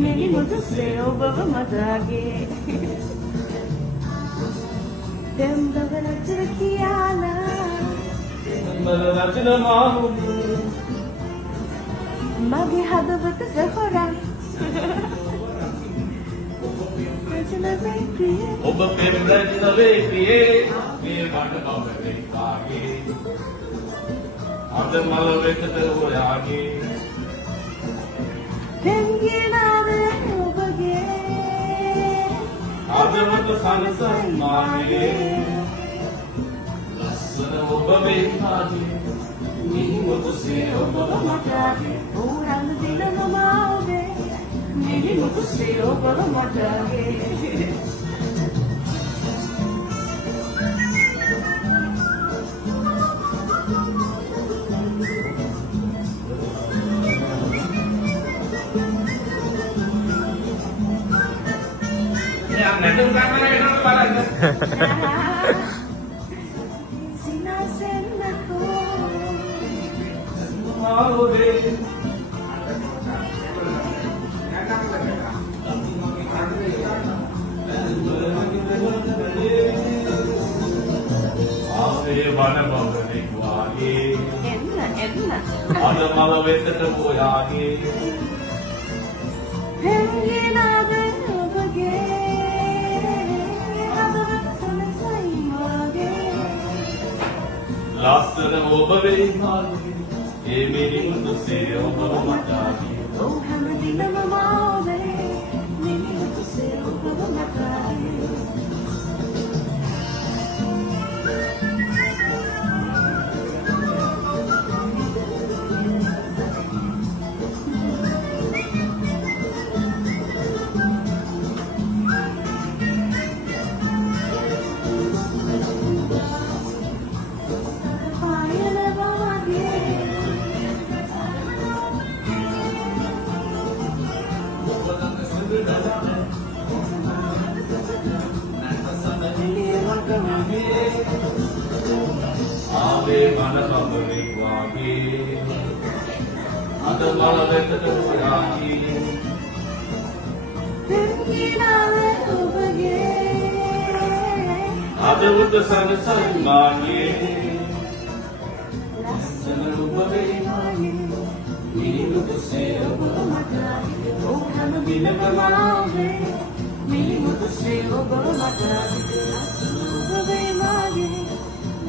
මිනි මුතුසේ ඔබව මතගේ දෙම්බව රචන කියලා මල රචන මාහුලු මගේ හදවත ගහරා රචන වේ ප්‍රිය ඔබ පෙම් රචන වේ ප්‍රියේ මේ මඩ බව වේ කාගේ අද මල වෙතට ඔයාගේ දෙංගිනාද ඔබගේ අදමත සනසන් මාගේ ලස්සන ඔබ වේ කාගේ මිනි මුතුසේ ඔබව මතගේ ඕ හැම දිනම මාගේ මිනි මුතුසේ ඔබව මතගේ නැටුම් කරන්න වෙනවද බලන්න. සිනාසෙන්නකෝ ආවෝදේ. ආවේ වන බවනේ වාගේ. එන්න අද මල වෙතට ඔයාගේ. දෙංගිනාද ඔබගේ හදවත සනසයි මාගේ ලස්සන ඔබ වේ කාගේ. ඒ මිනි මුතුසේ ඔබව මතගේ. ඕ හැම දිනම මාගේ මිනි මුතුසේ ඔබව මතගේ ආවේ වන බවනේ වාගේ. අද මල වෙතට ඔයාගේ. දෙංගිනාද ඔබගේ අදවත සනසන් මාගේ. ලස්සන ඔබ වේ කාගේ. මිනි මුතුසේ ඔබව මතගේ. ඕ හැම දිනම මාගේ මිනි මුතුසේ ඔබව මතගේ ඔබේ මාගේ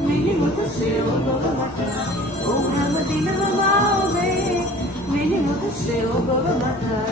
මිනි මුතුසේ ඔබව මතගේ ඕ හැම දිනම මාගේ මිනි මුතුසේ ඔබව මතගේ